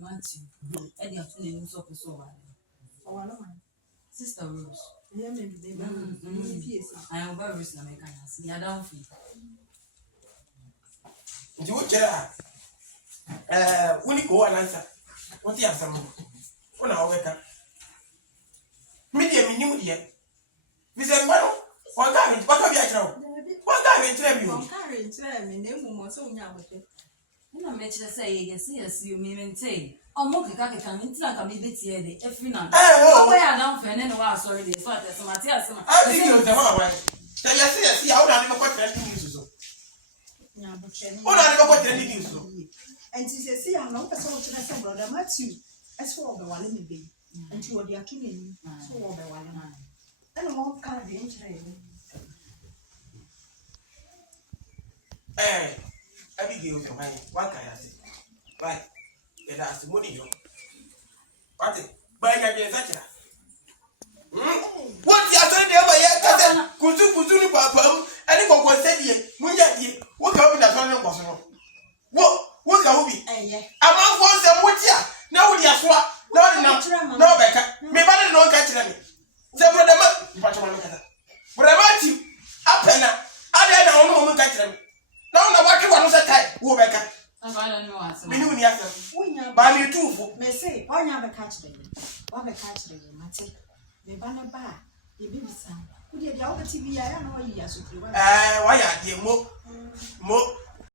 Manchi. And you have to use up so well. Sister Rose. I am very rich. I don't feel. Do you care? When you go and answer, what you have some one hour wake up. Medium in New Year. Miss Emmanuel, one guy, what have you actually? One guy in Tremble. One guy in Tremble, name was so young. I mention say, yes, you mean say. Oh, Moka can interact a bit here, every night. Oh, where I don't find anyone, sorry, this what there's some material. I think you're the one. So, yes, see, I would never got any news. What I never got any news. And she says, see, I'm not a sort of brother Matthew, as for the one in the bay, and you are the king, so over one man. And I won't carry the entry. I be give you my one kind of thing. Right. It has the money. What? Buy a such. What you are saying over here? Kuzu, Papa, and if I was saying, Munya, what can be the son of Boston? What can be? I'm out for some wood here. Now, the Aswa, no, Becca, maybe I don't catch them. Some of them, but I want you. Up and I don't know catch them. No, what you want to say, who Becca? I don't know. Buy me two. May say, why never catch them? Why the catch them, Matty? The banner bar, the baby son. Who did the other TV? I don't know what you are so. Why are you more?